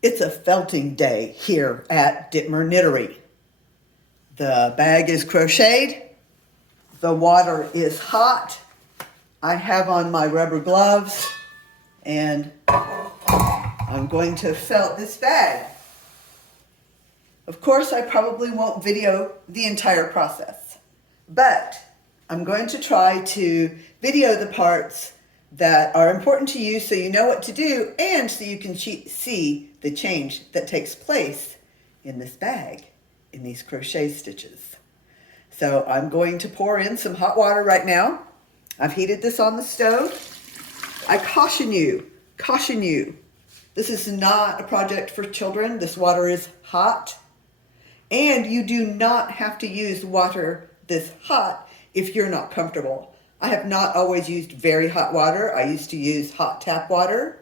It's a felting day here at Dittmer Knittery. The bag is crocheted. The water is hot. I have on my rubber gloves and I'm going to felt this bag. Of course, I probably won't video the entire process, but I'm going to try to video the parts that are important to you so you know what to do and so you can see the change that takes place in this bag, in these crochet stitches. So I'm going to pour in some hot water right now. I've heated this on the stove. I caution you, this is not a project for children. This water is hot, and you do not have to use water this hot if you're not comfortable. I have not always used very hot water. I used to use hot tap water.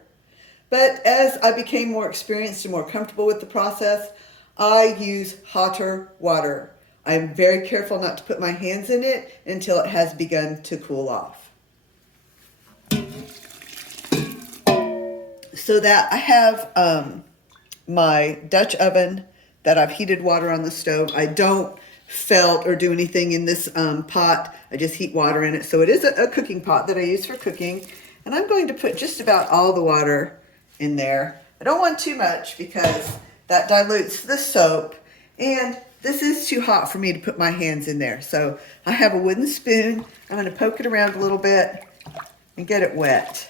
But as I became more experienced and more comfortable with the process, I use hotter water. I'm very careful not to put my hands in it until it has begun to cool off. So that I have my Dutch oven that I've heated water on the stove. I don't felt or do anything in this pot. I just heat water in it. So it is a cooking pot that I use for cooking. And I'm going to put just about all the water in there. I don't want too much because that dilutes the soap. And this is too hot for me to put my hands in there. So I have a wooden spoon. I'm going to poke it around a little bit and get it wet.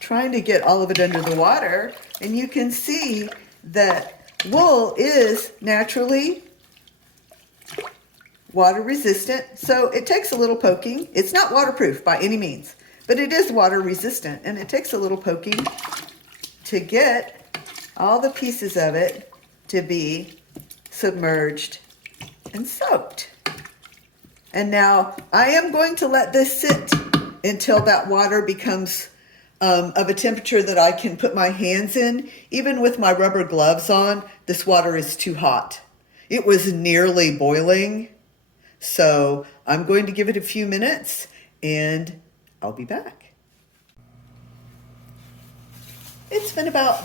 Trying to get all of it under the water, and you can see that wool is naturally water resistant, so it takes a little poking. It's not waterproof by any means, but it is water resistant, and it takes a little poking to get all the pieces of it to be submerged and soaked. And now I am going to let this sit until that water becomes of a temperature that I can put my hands in. Even with my rubber gloves on, this water is too hot. It was nearly boiling. So I'm going to give it a few minutes and I'll be back. It's been about,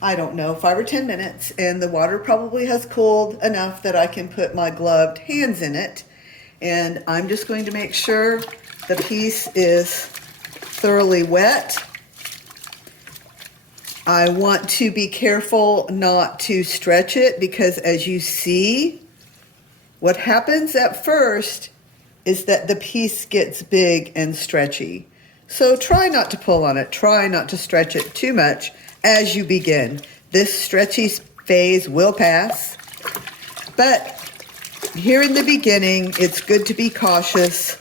I don't know, 5 or 10 minutes, and the water probably has cooled enough that I can put my gloved hands in it. And I'm just going to make sure the piece is thoroughly wet. I want to be careful not to stretch it because, as you see, what happens at first is that the piece gets big and stretchy. So try not to pull on it. Try not to stretch it too much as you begin. This stretchy phase will pass, but here in the beginning, it's good to be cautious,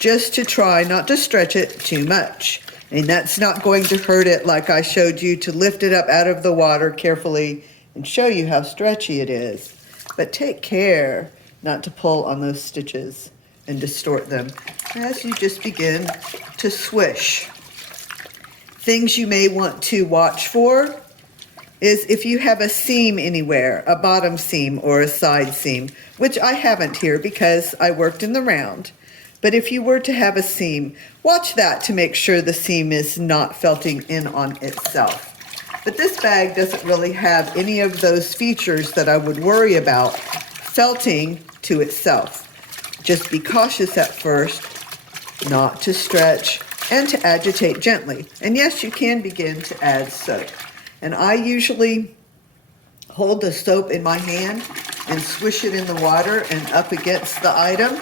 just to try not to stretch it too much. And that's not going to hurt it, like I showed you, to lift it up out of the water carefully and show you how stretchy it is. But take care not to pull on those stitches and distort them as you just begin to swish. Things you may want to watch for is if you have a seam anywhere, a bottom seam or a side seam, which I haven't here because I worked in the round. But if you were to have a seam, watch that to make sure the seam is not felting in on itself. But this bag doesn't really have any of those features that I would worry about felting to itself. Just be cautious at first, not to stretch, and to agitate gently. And yes, you can begin to add soap. And I usually hold the soap in my hand and swish it in the water and up against the item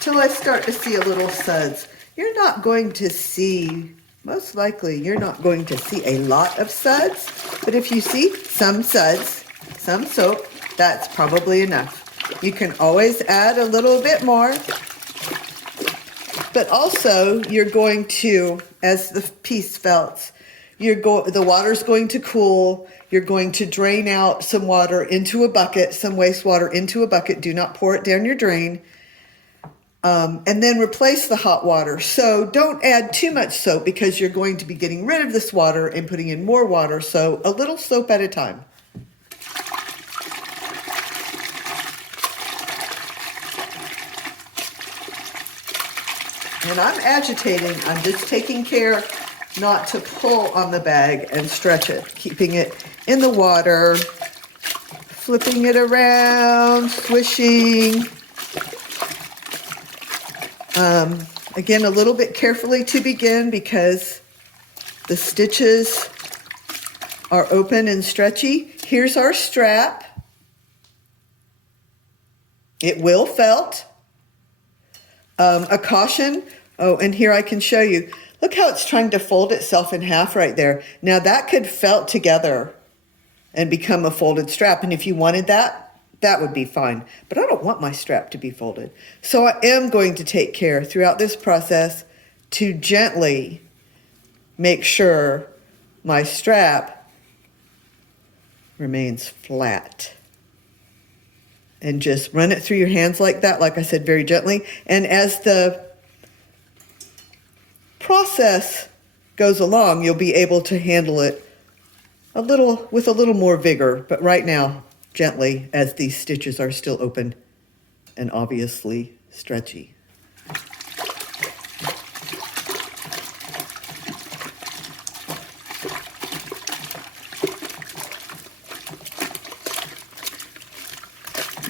till I start to see a little suds. You're not going to see, most likely, you're not going to see a lot of suds, but if you see some suds, some soap, that's probably enough. You can always add a little bit more, but also you're going to, as the piece felts, the water's going to cool. You're going to drain out some water into a bucket, some wastewater into a bucket. Do not pour it down your drain. And then replace the hot water. So don't add too much soap because you're going to be getting rid of this water and putting in more water. So a little soap at a time. And I'm agitating, I'm just taking care not to pull on the bag and stretch it, keeping it in the water, flipping it around, swishing. Again, a little bit carefully to begin because the stitches are open and stretchy. Here's our strap. It will felt. A caution. Oh, and here I can show you. Look how it's trying to fold itself in half right there. Now that could felt together and become a folded strap. And if you wanted that, that would be fine. But I don't want my strap to be folded. So I am going to take care throughout this process to gently make sure my strap remains flat. And just run it through your hands like that, like I said, very gently. And as the process goes along, you'll be able to handle it with a little more vigor. But right now, gently, as these stitches are still open and obviously stretchy.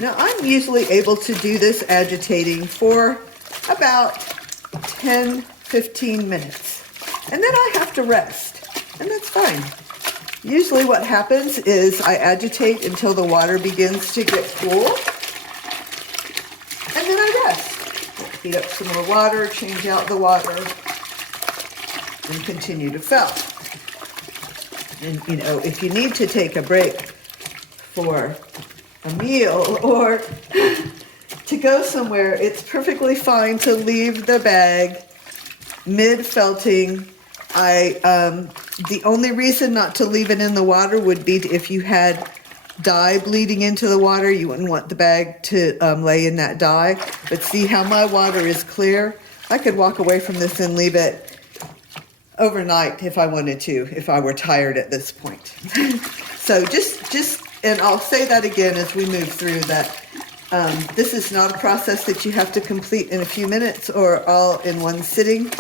Now I'm usually able to do this agitating for about 10-15 minutes. And then I have to rest, and that's fine. Usually what happens is I agitate until the water begins to get cool, and then I rest. Heat up some more water, change out the water, and continue to felt. And you know, if you need to take a break for a meal or to go somewhere, it's perfectly fine to leave the bag mid-felting. The only reason not to leave it in the water would be if you had dye bleeding into the water. You wouldn't want the bag to lay in that dye. But see how my water is clear? I could walk away from this and leave it overnight if I wanted to, if I were tired at this point. So and I'll say that again as we move through that this is not a process that you have to complete in a few minutes or all in one sitting.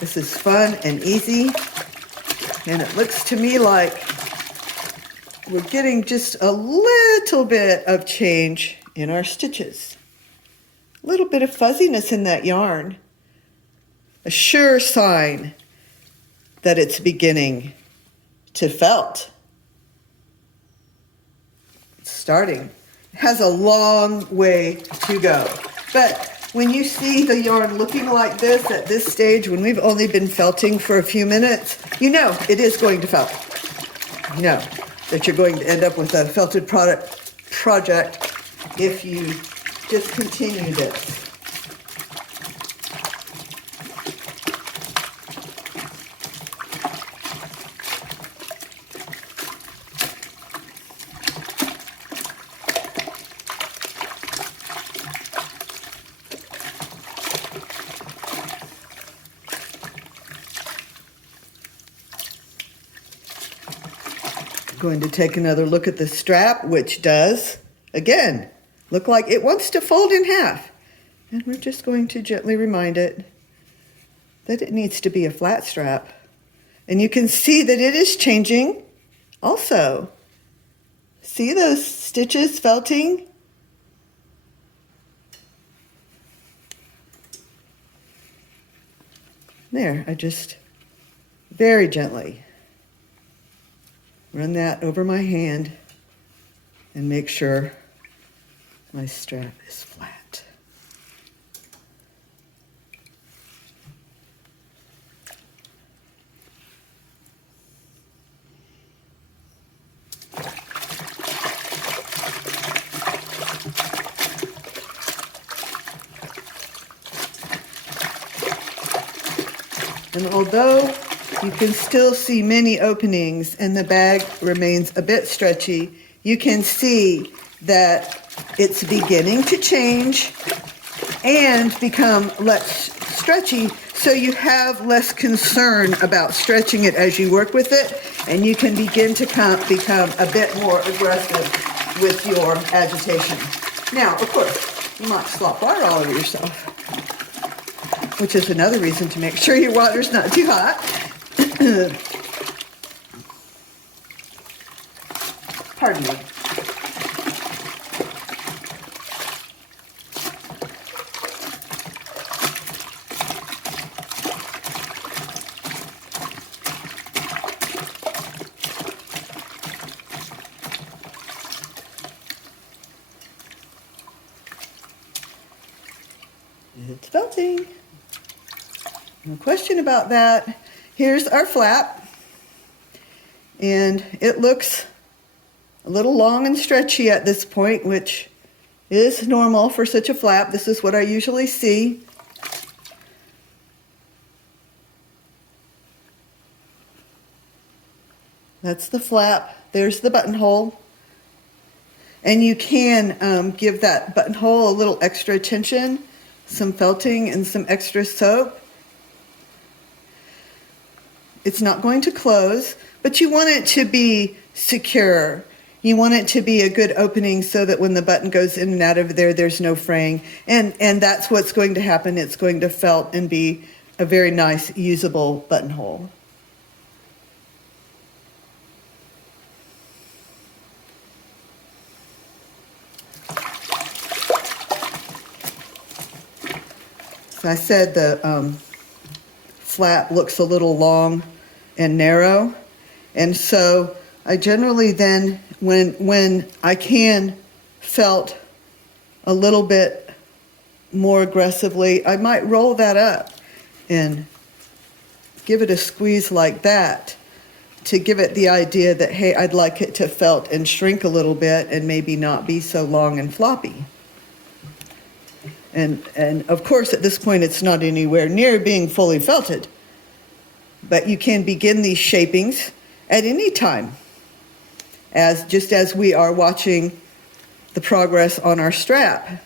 This is fun and easy, and it looks to me like we're getting just a little bit of change in our stitches. A little bit of fuzziness in that yarn. A sure sign that it's beginning to felt. It's starting. It has a long way to go. But when you see the yarn looking like this at this stage, when we've only been felting for a few minutes, you know it is going to felt. You know that you're going to end up with a felted project if you just continue this. Going to take another look at the strap, which does, again, look like it wants to fold in half. And we're just going to gently remind it that it needs to be a flat strap. And you can see that it is changing also. See those stitches felting? There, I just very gently run that over my hand and make sure my strap is flat. And although you can still see many openings and the bag remains a bit stretchy, you can see that it's beginning to change and become less stretchy, so you have less concern about stretching it as you work with it, and you can begin to become a bit more aggressive with your agitation. Now, of course, you might slop water all over yourself. which is another reason to make sure your water's not too hot. Pardon me. It's felting. No question about that. Here's our flap. And it looks a little long and stretchy at this point, which is normal for such a flap. This is what I usually see. That's the flap. There's the buttonhole. And you can give that buttonhole a little extra attention, some felting and some extra soap. It's not going to close, but you want it to be secure. You want it to be a good opening so that when the button goes in and out of there, there's no fraying. And that's what's going to happen. It's going to felt and be a very nice, usable buttonhole. So I said the flap looks a little long and narrow. And so I generally then, when I can felt a little bit more aggressively, I might roll that up and give it a squeeze like that to give it the idea that, hey, I'd like it to felt and shrink a little bit and maybe not be so long and floppy. And of course, at this point, it's not anywhere near being fully felted. But you can begin these shapings at any time, just as we are watching the progress on our strap.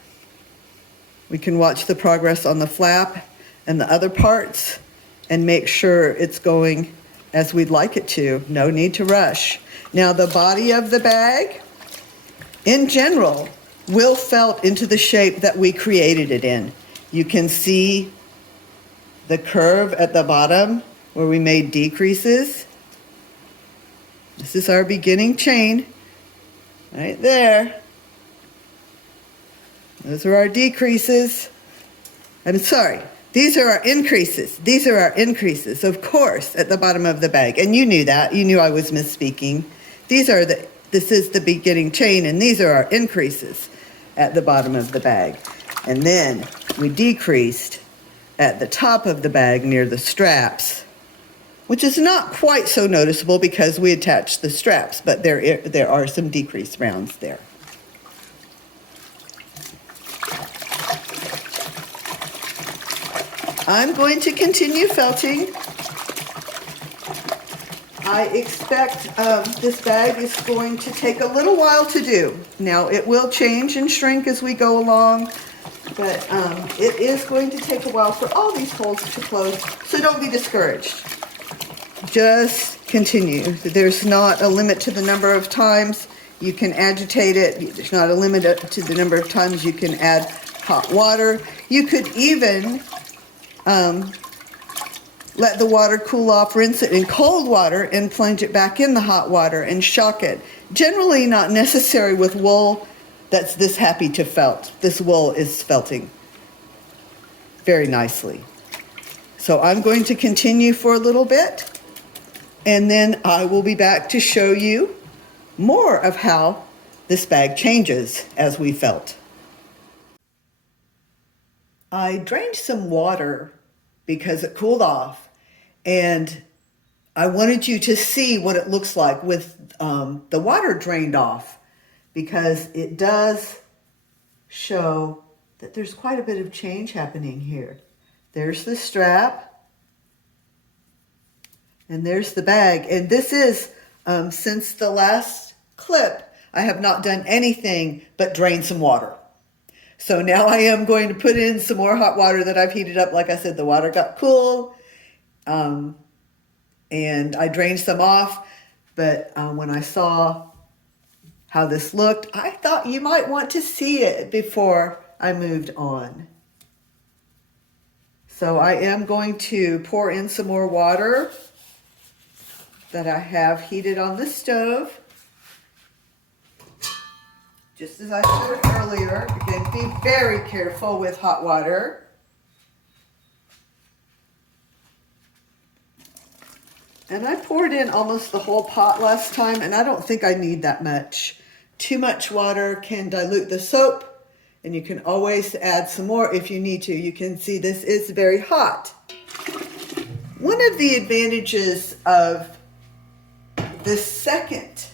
We can watch the progress on the flap and the other parts and make sure it's going as we'd like it to. No need to rush. Now, the body of the bag, in general, will felt into the shape that we created it in. You can see the curve at the bottom where we made decreases. This is our beginning chain right there. Those are our decreases. I'm sorry, these are our increases. These are our increases, of course, at the bottom of the bag. And you knew that. You knew I was misspeaking. This is the beginning chain, and these are our increases at the bottom of the bag. And then we decreased at the top of the bag near the straps, which is not quite so noticeable because we attached the straps, but there are some decreased rounds there. I'm going to continue felting. I expect this bag is going to take a little while to do. Now, it will change and shrink as we go along, but it is going to take a while for all these holes to close, so don't be discouraged. Just continue. There's not a limit to the number of times you can agitate it. There's not a limit to the number of times you can add hot water. You could even let the water cool off, rinse it in cold water, and plunge it back in the hot water and shock it. Generally not necessary with wool that's this happy to felt. This wool is felting very nicely. So I'm going to continue for a little bit, and then I will be back to show you more of how this bag changes as we felt. I drained some water because it cooled off, and I wanted you to see what it looks like with the water drained off, because it does show that there's quite a bit of change happening here. There's the strap, and there's the bag. And this is, since the last clip, I have not done anything but drain some water. So now I am going to put in some more hot water that I've heated up. Like I said, the water got cool, and I drained some off. But when I saw how this looked, I thought you might want to see it before I moved on. So I am going to pour in some more water that I have heated on the stove. Just as I showed earlier, again, be very careful with hot water. And I poured in almost the whole pot last time, and I don't think I need that much. Too much water can dilute the soap, and you can always add some more if you need to. You can see this is very hot. One of the advantages of this second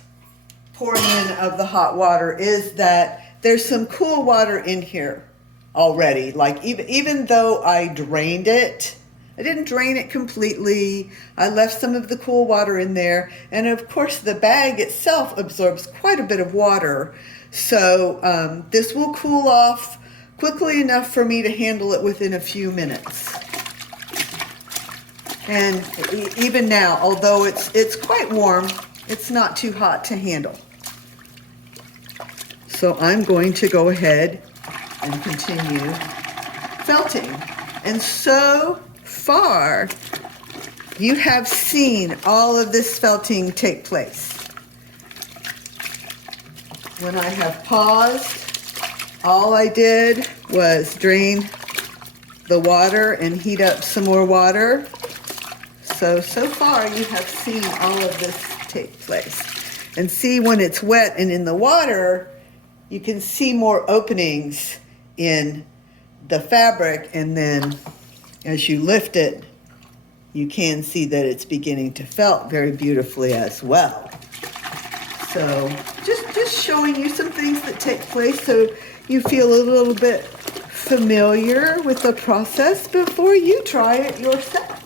pouring in of the hot water is that there's some cool water in here already. Like even though I drained it, I didn't drain it completely. I left some of the cool water in there. And of course the bag itself absorbs quite a bit of water. So this will cool off quickly enough for me to handle it within a few minutes. And even now, although it's quite warm, it's not too hot to handle. So I'm going to go ahead and continue felting. And so far, you have seen all of this felting take place. When I have paused, all I did was drain the water and heat up some more water. So far you have seen all of this take place. And see, when it's wet and in the water, you can see more openings in the fabric, and then as you lift it, you can see that it's beginning to felt very beautifully as well. So just showing you some things that take place so you feel a little bit familiar with the process before you try it yourself.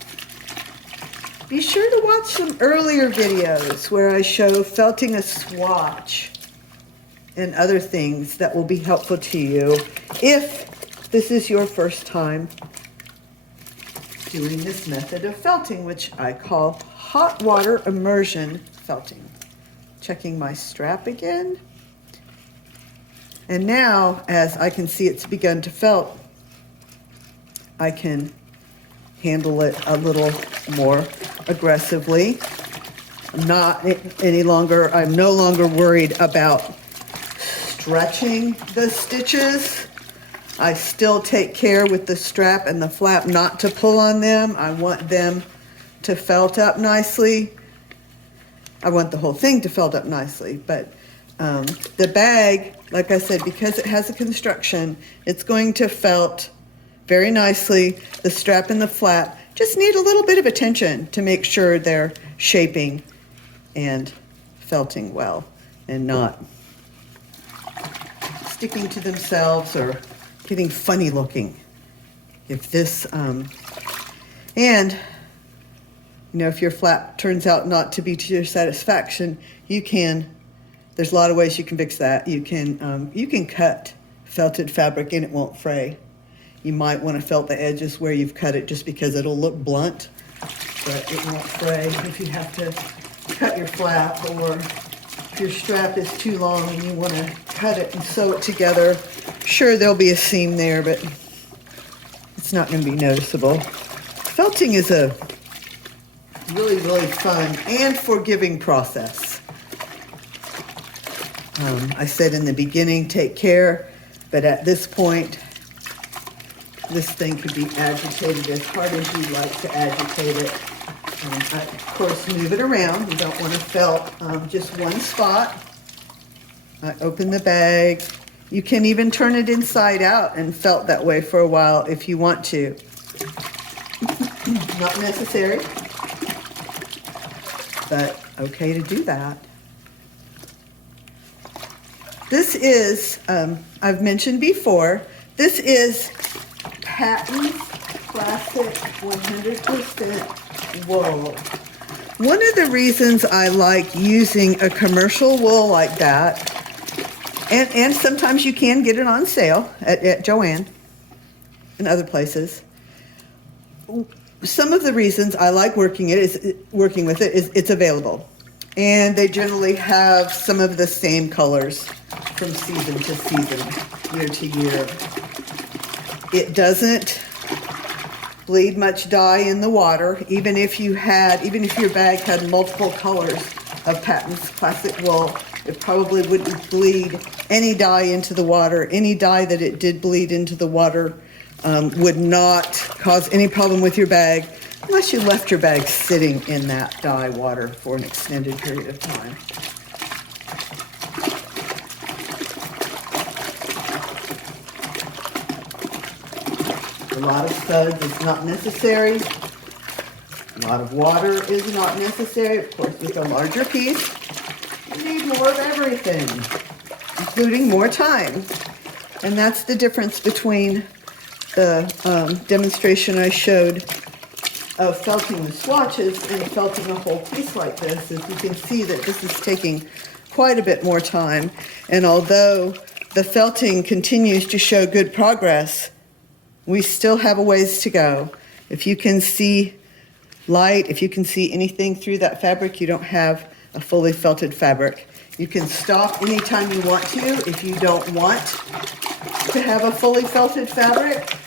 Be sure to watch some earlier videos where I show felting a swatch and other things that will be helpful to you if this is your first time doing this method of felting, which I call hot water immersion felting. Checking my strap again. And now, as I can see it's begun to felt, I can handle it a little more aggressively. I'm no longer worried about stretching the stitches. I still take care with the strap and the flap not to pull on them. I want them to felt up nicely. I want the whole thing to felt up nicely, but the bag, like I said, because it has a construction, it's going to felt very nicely. The strap and the flap just need a little bit of attention to make sure they're shaping and felting well and not sticking to themselves or getting funny looking. If this, and you know, if your flap turns out not to be to your satisfaction, there's a lot of ways you can fix that. You can cut felted fabric and it won't fray. You might want to felt the edges where you've cut it just because it'll look blunt, but it won't fray. If you have to cut your flap, or if your strap is too long and you want to cut it and sew it together, sure, there'll be a seam there, but it's not going to be noticeable. Felting is a really, really fun and forgiving process. I said in the beginning, take care, but at this point, this thing could be agitated as hard as you like to agitate it. Of course, move it around. You don't want to felt just one spot. I open the bag. You can even turn it inside out and felt that way for a while if you want to. Not necessary, but okay to do that. This is, I've mentioned before, this is patent classic 100% wool. One of the reasons I like using a commercial wool like that, and sometimes you can get it on sale at Joann and other places. Some of the reasons I like working with it is it's available. And they generally have some of the same colors from season to season, year to year. It doesn't bleed much dye in the water. Even if your bag had multiple colors of Patton's classic wool, it probably wouldn't bleed any dye into the water. Any dye that it did bleed into the water would not cause any problem with your bag unless you left your bag sitting in that dye water for an extended period of time. A lot of suds is not necessary. A lot of water is not necessary. Of course, with a larger piece, you need more of everything, including more time. And that's the difference between the demonstration I showed of felting the swatches and felting a whole piece like this. Is you can see that this is taking quite a bit more time. And although the felting continues to show good progress, we still have a ways to go. If you can see light, if you can see anything through that fabric, you don't have a fully felted fabric. You can stop anytime you want to if you don't want to have a fully felted fabric.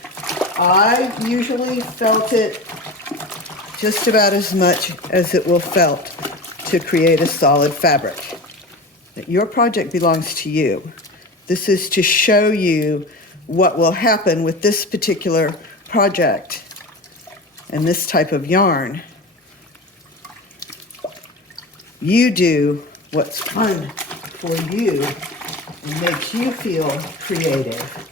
I usually felt it just about as much as it will felt to create a solid fabric. But your project belongs to you. This is to show you what will happen with this particular project and this type of yarn. You do what's fun for you and makes you feel creative.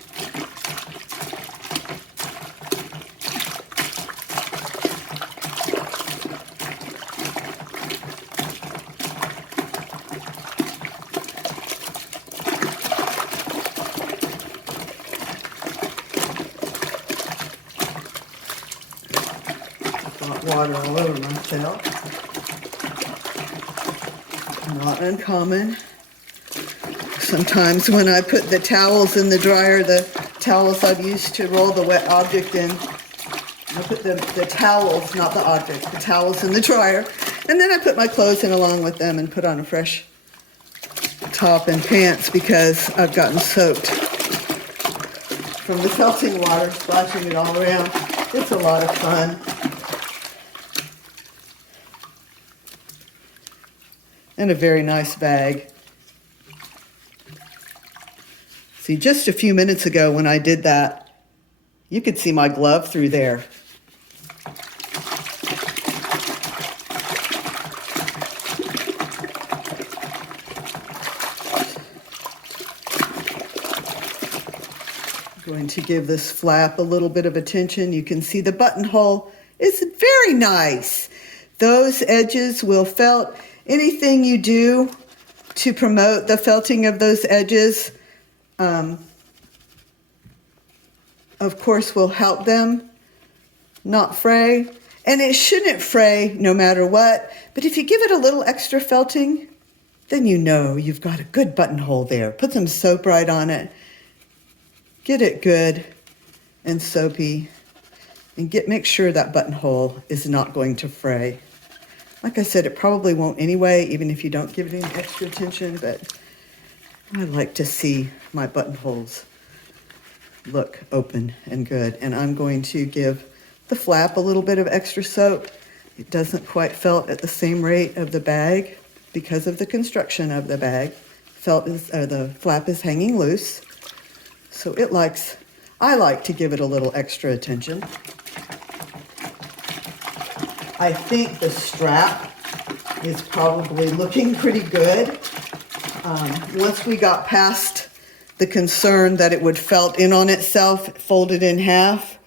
Water all over myself. Not uncommon. Sometimes when I put the towels in the dryer, the towels I've used to roll the wet object in, I put the towels, not the object, the towels in the dryer, and then I put my clothes in along with them and put on a fresh top and pants because I've gotten soaked from the felting water, splashing it all around. It's a lot of fun. And a very nice bag. See, just a few minutes ago when I did that, you could see my glove through there. I'm going to give this flap a little bit of attention. You can see the buttonhole is very nice. Those edges will felt. Anything you do to promote the felting of those edges, of course, will help them not fray. And it shouldn't fray no matter what, but if you give it a little extra felting, then you know you've got a good buttonhole there. Put some soap right on it. Get it good and soapy, and make sure that buttonhole is not going to fray. Like I said, it probably won't anyway, even if you don't give it any extra attention, but I like to see my buttonholes look open and good. And I'm going to give the flap a little bit of extra soap. It doesn't quite felt at the same rate of the bag because of the construction of the bag. The flap is hanging loose, so I like to give it a little extra attention. I think the strap is probably looking pretty good. Once we got past the concern that it would felt in on itself, folded in half,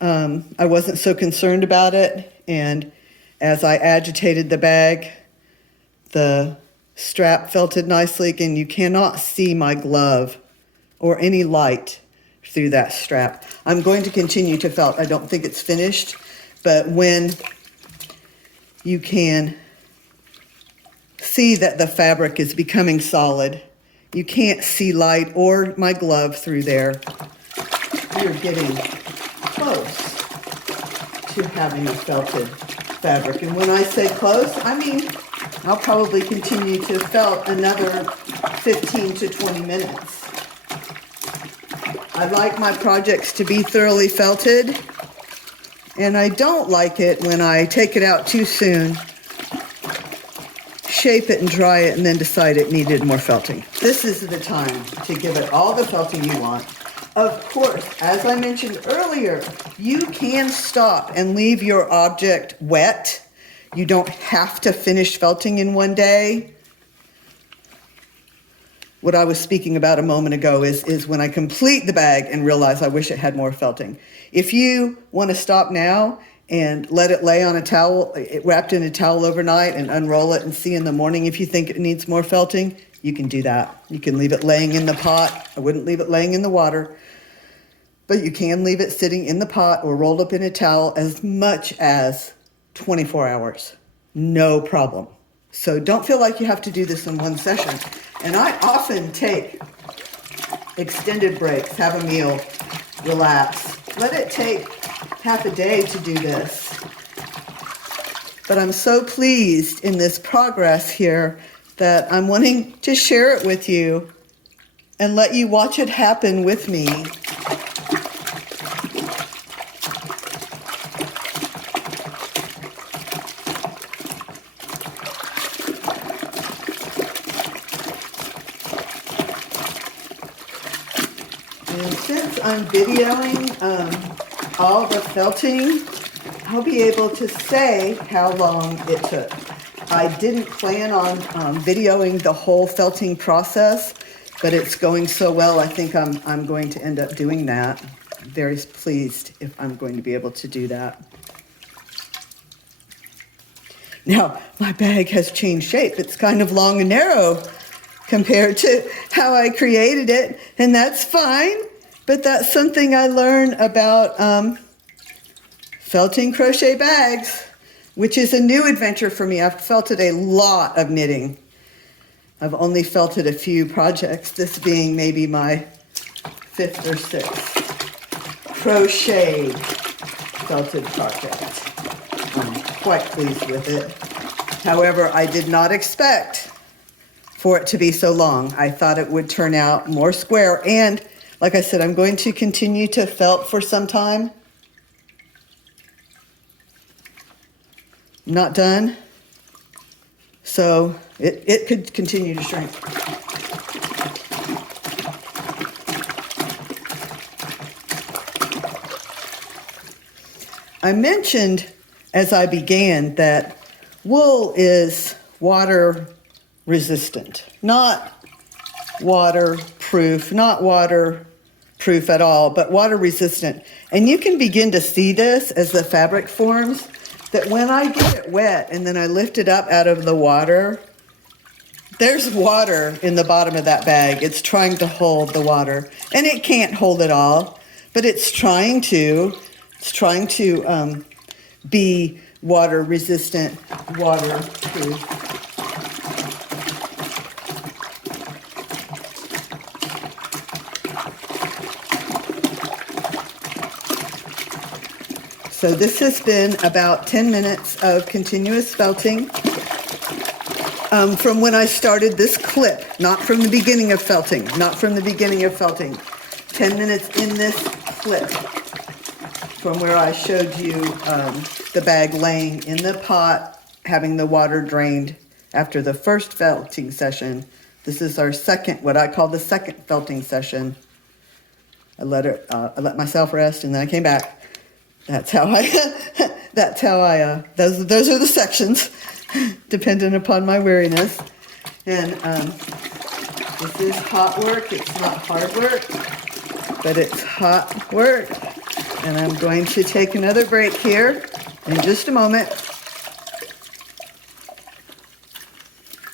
I wasn't so concerned about it. And as I agitated the bag, the strap felted nicely. Again, you cannot see my glove or any light through that strap. I'm going to continue to felt. I don't think it's finished. But when you can see that the fabric is becoming solid, you can't see light or my glove through there. You're getting close to having a felted fabric. And when I say close, I mean I'll probably continue to felt another 15 to 20 minutes. I like my projects to be thoroughly felted. And I don't like it when I take it out too soon, shape it and dry it, and then decide it needed more felting. This is the time to give it all the felting you want. Of course, as I mentioned earlier, you can stop and leave your object wet. You don't have to finish felting in one day. What I was speaking about a moment ago is when I complete the bag and realize I wish it had more felting. If you want to stop now and let it lay on a towel, wrapped in a towel overnight, and unroll it and see in the morning if you think it needs more felting, you can do that. You can leave it laying in the pot. I wouldn't leave it laying in the water, but you can leave it sitting in the pot or rolled up in a towel as much as 24 hours. No problem. So don't feel like you have to do this in one session. And I often take extended breaks, have a meal, relax. Let it take half a day to do this. But I'm so pleased in this progress here that I'm wanting to share it with you and let you watch it happen with me. And since I'm videoing all the felting, I'll be able to say how long it took. I didn't plan on videoing the whole felting process, but it's going so well, I think I'm going to end up doing that. I'm very pleased if I'm going to be able to do that. Now, my bag has changed shape. It's kind of long and narrow compared to how I created it, and that's fine, but that's something I learned about felting crochet bags, which is a new adventure for me. I've felted a lot of knitting. I've only felted a few projects, this being maybe my 5th or 6th crocheted felted project. I'm quite pleased with it. However, I did not expect for it to be so long. I thought it would turn out more square, and like I said, I'm going to continue to felt for some time. Not done, so it could continue to shrink. I mentioned as I began that wool is water resistant, not waterproof, not waterproof at all, but water resistant. And you can begin to see this as the fabric forms, that when I get it wet and then I lift it up out of the water, there's water in the bottom of that bag. It's trying to hold the water, and it can't hold it all, but it's trying to. It's trying to be water resistant, waterproof. So this has been about 10 minutes of continuous felting from when I started this clip, not from the beginning of felting, not from the beginning of felting. 10 minutes in this clip from where I showed you the bag laying in the pot, having the water drained after the first felting session. This is our second, what I call the second felting session. I let myself rest, and then I came back. That's how I, those are the sections, dependent upon my weariness. And this is hot work. It's not hard work, but it's hot work. And I'm going to take another break here in just a moment.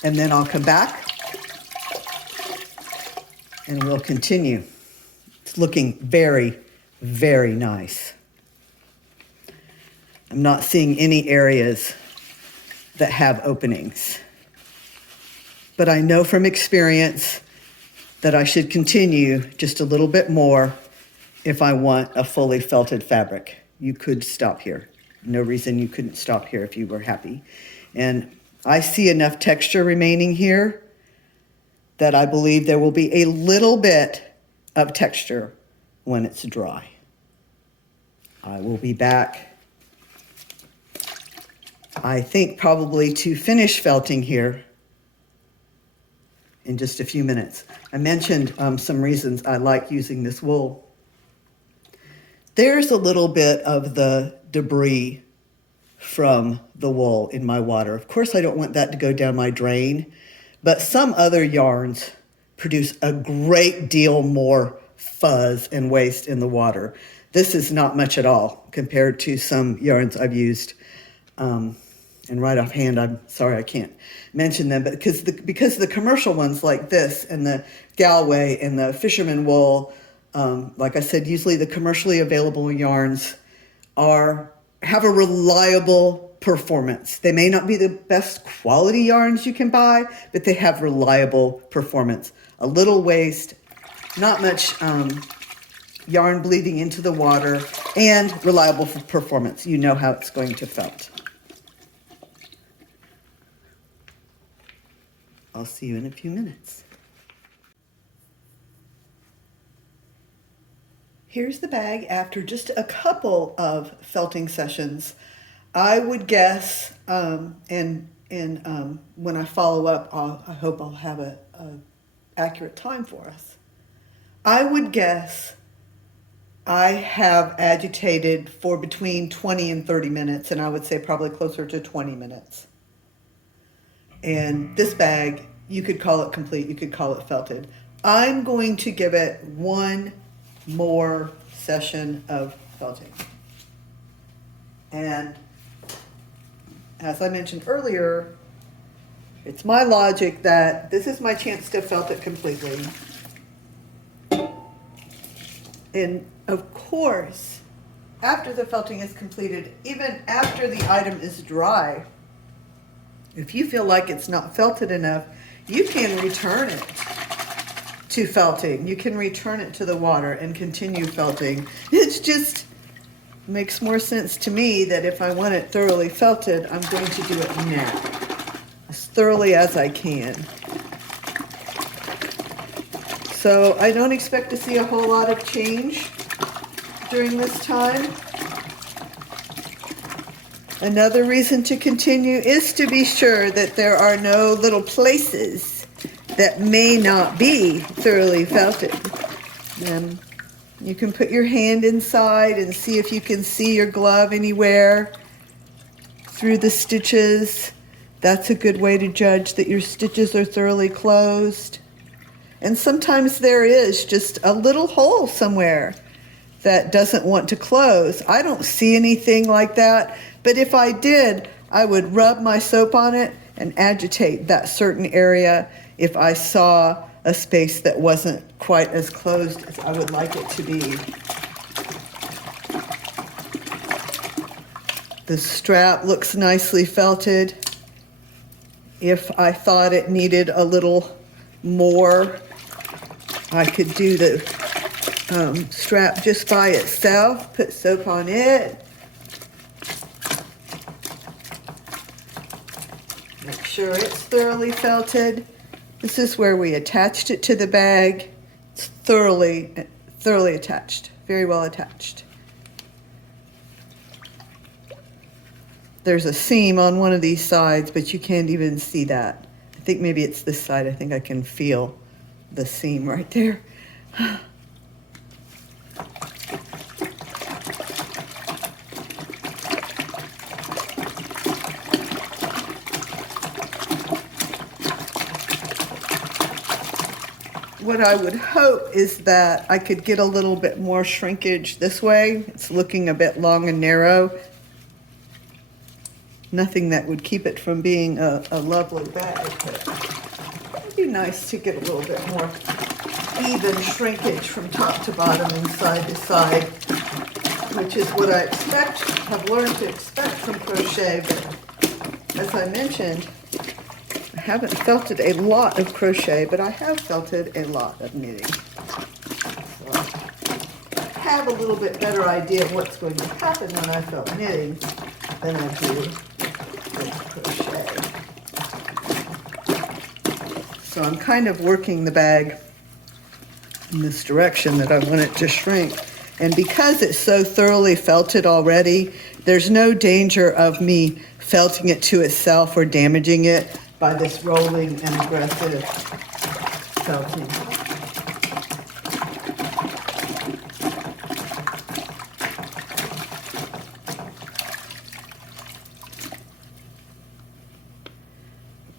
And then I'll come back and we'll continue. It's looking very, very nice. I'm not seeing any areas that have openings. But I know from experience that I should continue just a little bit more if I want a fully felted fabric. You could stop here. No reason you couldn't stop here if you were happy. And I see enough texture remaining here that I believe there will be a little bit of texture when it's dry. I will be back I think probably to finish felting here in just a few minutes. I mentioned some reasons I like using this wool. There's a little bit of the debris from the wool in my water. Of course, I don't want that to go down my drain, but some other yarns produce a great deal more fuzz and waste in the water. This is not much at all compared to some yarns I've used. And right offhand, I'm sorry I can't mention them, but because the commercial ones like this and the Galway and the fisherman wool, like I said, usually the commercially available yarns have a reliable performance. They may not be the best quality yarns you can buy, but they have reliable performance. A little waste, not much yarn bleeding into the water, and reliable performance. You know how it's going to felt. I'll see you in a few minutes. Here's the bag after just a couple of felting sessions. I would guess, and when I follow up, I hope I'll have a accurate time for us. I would guess I have agitated for between 20 and 30 minutes, and I would say probably closer to 20 minutes. And this bag, you could call it complete, you could call it felted. I'm going to give it one more session of felting. And as I mentioned earlier, it's my logic that this is my chance to felt it completely. And of course, after the felting is completed, even after the item is dry, if you feel like it's not felted enough, you can return it to felting. You can return it to the water and continue felting. It's just makes more sense to me that if I want it thoroughly felted, I'm going to do it now, as thoroughly as I can. So I don't expect to see a whole lot of change during this time. Another reason to continue is to be sure that there are no little places that may not be thoroughly felted. You can put your hand inside and see if you can see your glove anywhere through the stitches. That's a good way to judge that your stitches are thoroughly closed. And sometimes there is just a little hole somewhere that doesn't want to close. I don't see anything like that, but if I did, I would rub my soap on it and agitate that certain area if I saw a space that wasn't quite as closed as I would like it to be. The strap looks nicely felted. If I thought it needed a little more, I could do the strap just by itself, put soap on it. Make sure it's thoroughly felted. This is where we attached it to the bag. It's thoroughly attached, very well attached. There's a seam on one of these sides, but you can't even see that. I think maybe it's this side. I think I can feel the seam right there. What I would hope is that I could get a little bit more shrinkage this way. It's looking a bit long and narrow. Nothing that would keep it from being a lovely bag, but it'd be nice to get a little bit more even shrinkage from top to bottom and side to side, which is what I have learned to expect from crochet. But as I mentioned, I haven't felted a lot of crochet, but I have felted a lot of knitting. So I have a little bit better idea of what's going to happen when I felt knitting than I do with crochet. So I'm kind of working the bag in this direction that I want it to shrink. And because it's so thoroughly felted already, there's no danger of me felting it to itself or damaging it by this rolling and aggressive felting.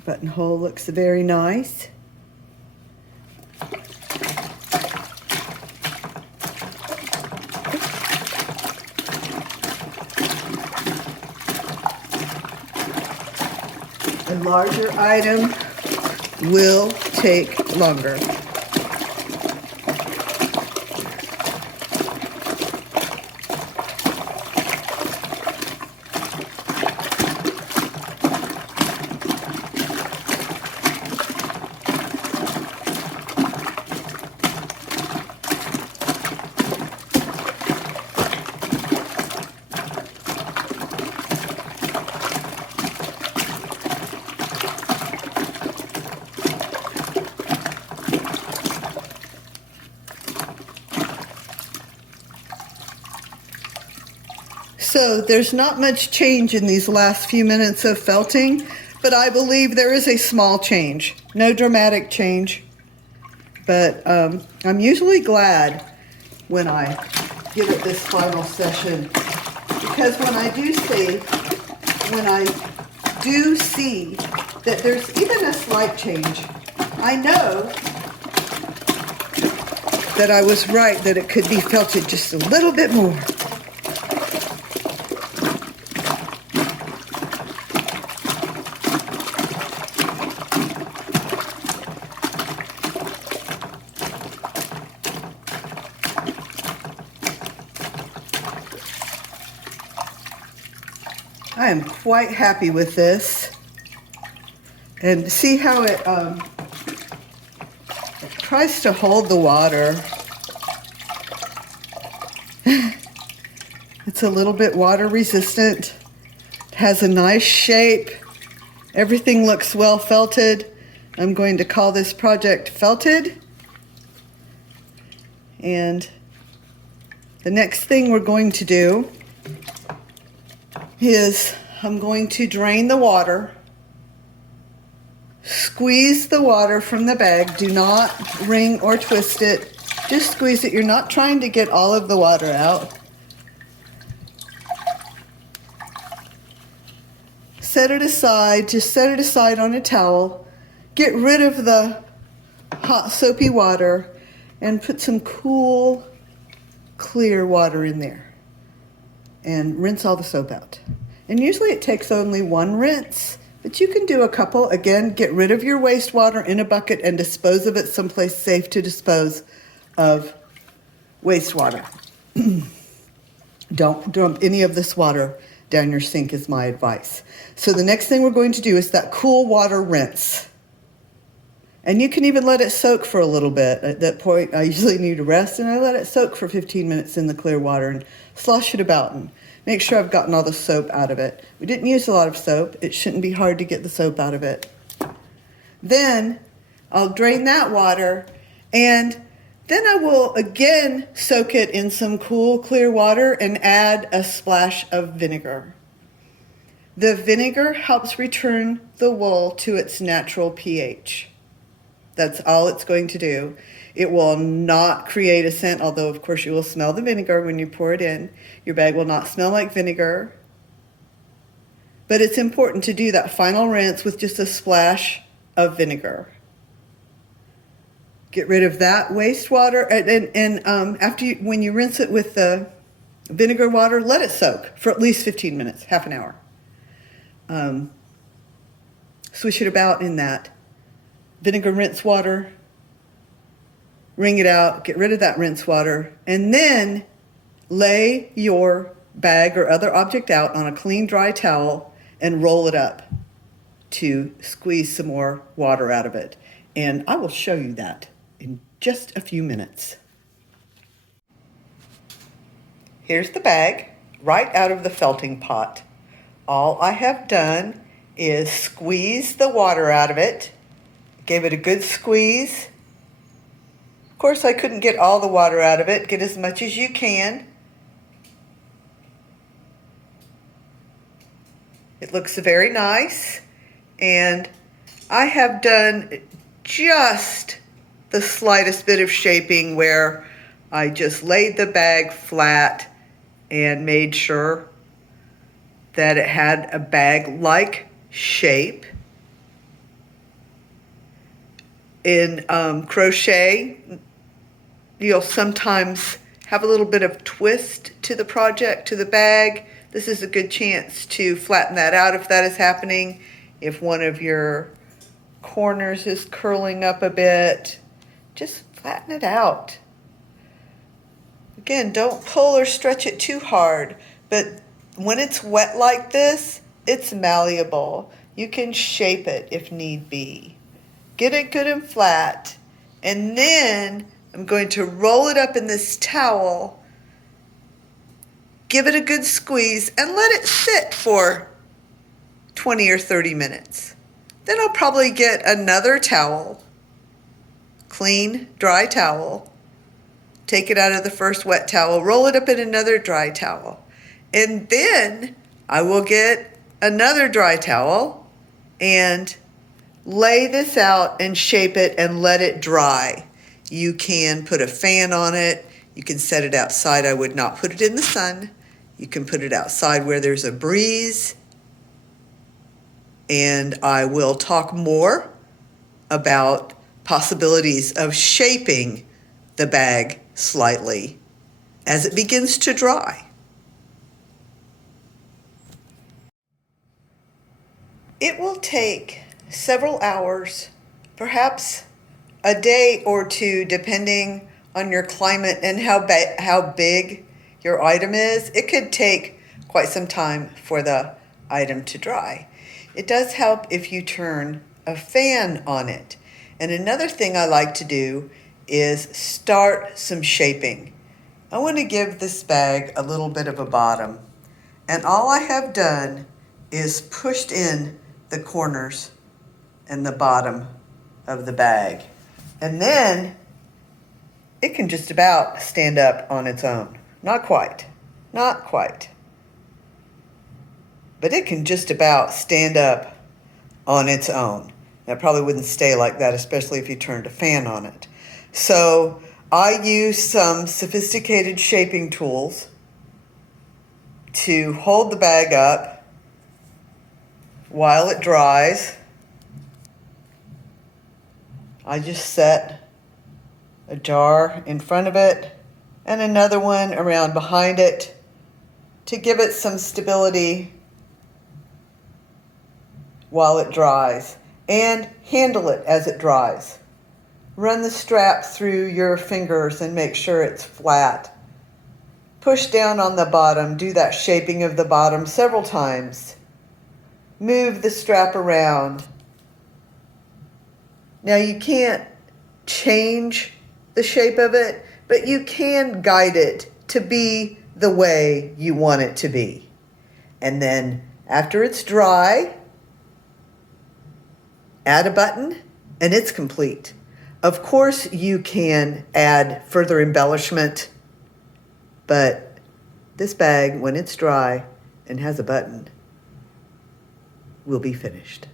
Buttonhole looks very nice. A larger item will take longer. So there's not much change in these last few minutes of felting, but I believe there is a small change. No dramatic change, but I'm usually glad when I give it this final session, because when I do see that there's even a slight change, I know that I was right, that it could be felted just a little bit more. I am quite happy with this. And see how it tries to hold the water. It's a little bit water resistant. It has a nice shape. Everything looks well felted. I'm going to call this project Felted. And the next thing we're going to do is I'm going to drain the water, squeeze the water from the bag. Do not wring or twist it. Just squeeze it. You're not trying to get all of the water out. Set it aside. Just set it aside on a towel. Get rid of the hot soapy water and put some cool, clear water in there. And rinse all the soap out. And usually it takes only one rinse, but you can do a couple. Again, get rid of your wastewater in a bucket and dispose of it someplace safe to dispose of wastewater. Don't dump any of this water down your sink is my advice. So the next thing we're going to do is that cool water rinse. And you can even let it soak for a little bit. At that point, I usually need to rest, and I let it soak for 15 minutes in the clear water and slosh it about and make sure I've gotten all the soap out of it. We didn't use a lot of soap. It shouldn't be hard to get the soap out of it. Then I'll drain that water, and then I will again soak it in some cool, clear water and add a splash of vinegar. The vinegar helps return the wool to its natural pH. That's all it's going to do. It will not create a scent, although of course you will smell the vinegar when you pour it in. Your bag will not smell like vinegar. But it's important to do that final rinse with just a splash of vinegar. Get rid of that wastewater, and when you rinse it with the vinegar water, let it soak for at least 15 minutes, half an hour. Swish it about in that vinegar rinse water, wring it out, get rid of that rinse water, and then lay your bag or other object out on a clean, dry towel and roll it up to squeeze some more water out of it. And I will show you that in just a few minutes. Here's the bag right out of the felting pot. All I have done is squeeze the water out of it. Gave it a good squeeze. Of course, I couldn't get all the water out of it. Get as much as you can. It looks very nice, and I have done just the slightest bit of shaping where I just laid the bag flat and made sure that it had a bag-like shape. In crochet, you'll sometimes have a little bit of twist to the project, to the bag. This is a good chance to flatten that out if that is happening. If one of your corners is curling up a bit, just flatten it out. Again, don't pull or stretch it too hard, but when it's wet like this, it's malleable. You can shape it if need be. Get it good and flat, and then I'm going to roll it up in this towel, give it a good squeeze, and let it sit for 20 or 30 minutes. Then I'll probably get another towel, clean, dry towel, take it out of the first wet towel, roll it up in another dry towel, and then I will get another dry towel and lay this out and shape it and let it dry. You can put a fan on it. You can set it outside. I would not put it in the sun. You can put it outside where there's a breeze. And I will talk more about possibilities of shaping the bag slightly as it begins to dry. It will take several hours, perhaps a day or two, depending on your climate and how big your item is. It could take quite some time for the item to dry. It does help if you turn a fan on it. And another thing I like to do is start some shaping. I want to give this bag a little bit of a bottom. And all I have done is pushed in the corners and the bottom of the bag. And then it can just about stand up on its own. Not quite, not quite. But it can just about stand up on its own. That probably wouldn't stay like that, especially if you turned a fan on it. So I use some sophisticated shaping tools to hold the bag up while it dries. I just set a jar in front of it and another one around behind it to give it some stability while it dries, and handle it as it dries. Run the strap through your fingers and make sure it's flat. Push down on the bottom, do that shaping of the bottom several times. Move the strap around. Now you can't change the shape of it, but you can guide it to be the way you want it to be. And then after it's dry, add a button and it's complete. Of course you can add further embellishment, but this bag, when it's dry and has a button, will be finished.